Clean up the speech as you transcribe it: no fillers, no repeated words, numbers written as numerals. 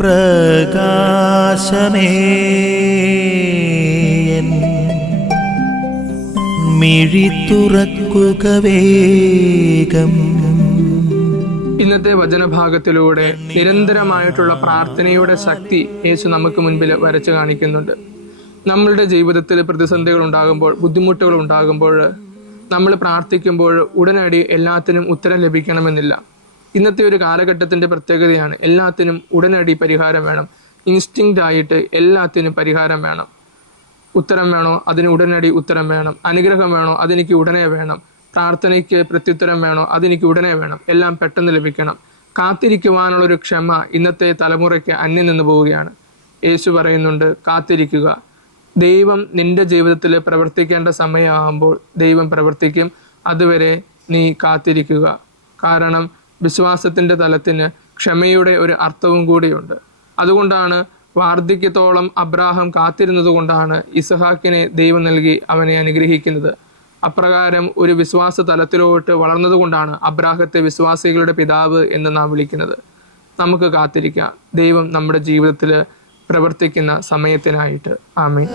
പ്രകാശമേ മിഴി തുറക്കുക വേഗം. ഇന്നത്തെ വചനഭാഗത്തിലൂടെ നിരന്തരമായിട്ടുള്ള പ്രാർത്ഥനയുടെ ശക്തി യേശു നമുക്ക് മുൻപിൽ വരച്ചു കാണിക്കുന്നുണ്ട്. നമ്മളുടെ ജീവിതത്തിൽ പ്രതിസന്ധികൾ ഉണ്ടാകുമ്പോൾ, ബുദ്ധിമുട്ടുകൾ ഉണ്ടാകുമ്പോൾ, നമ്മൾ പ്രാർത്ഥിക്കുമ്പോൾ ഉടനടി എല്ലാത്തിനും ഉത്തരം ലഭിക്കണമെന്നില്ല. ഇന്നത്തെ ഒരു കാലഘട്ടത്തിൻ്റെ പ്രത്യേകതയാണ് എല്ലാത്തിനും ഉടനടി പരിഹാരം വേണം. ഇൻസ്റ്റിങ്ക്റ്റ് ആയിട്ട് എല്ലാത്തിനും പരിഹാരം വേണം. ഉത്തരം വേണോ, അതിന് ഉടനടി ഉത്തരം വേണം. അനുഗ്രഹം വേണോ, അതെനിക്ക് ഉടനെ വേണം. പ്രാർത്ഥനയ്ക്ക് പ്രത്യുത്തരം വേണോ, അതെനിക്ക് ഉടനെ വേണം. എല്ലാം പെട്ടെന്ന് ലഭിക്കണം. കാത്തിരിക്കുവാനുള്ളൊരു ക്ഷമ ഇന്നത്തെ തലമുറയ്ക്ക് അന്യം നിന്ന് പോവുകയാണ്. യേശു പറയുന്നുണ്ട്, കാത്തിരിക്കുക. ദൈവം നിന്റെ ജീവിതത്തിൽ പ്രവർത്തിക്കേണ്ട സമയമാകുമ്പോൾ ദൈവം പ്രവർത്തിക്കും. അതുവരെ നീ കാത്തിരിക്കുക. കാരണം വിശ്വാസത്തിൻ്റെ തലത്തിന് ക്ഷമയുടെ ഒരു അർത്ഥവും കൂടിയുണ്ട്. അതുകൊണ്ടാണ് വാർദ്ധക്യത്തോളം അബ്രാഹാം കാത്തിരുന്നത് കൊണ്ടാണ് ഇസഹാക്കിനെ ദൈവം നൽകി അവനെ അനുഗ്രഹിക്കുന്നത്. അപ്രകാരം ഒരു വിശ്വാസ തലത്തിലോട്ട് വളർന്നതുകൊണ്ടാണ് അബ്രാഹത്തെ വിശ്വാസികളുടെ പിതാവ് എന്ന് നാം വിളിക്കുന്നത്. നമുക്ക് കാത്തിരിക്കാം ദൈവം നമ്മുടെ ജീവിതത്തിൽ പ്രവർത്തിക്കുന്ന സമയത്തിനായിട്ട്. ആമേൻ.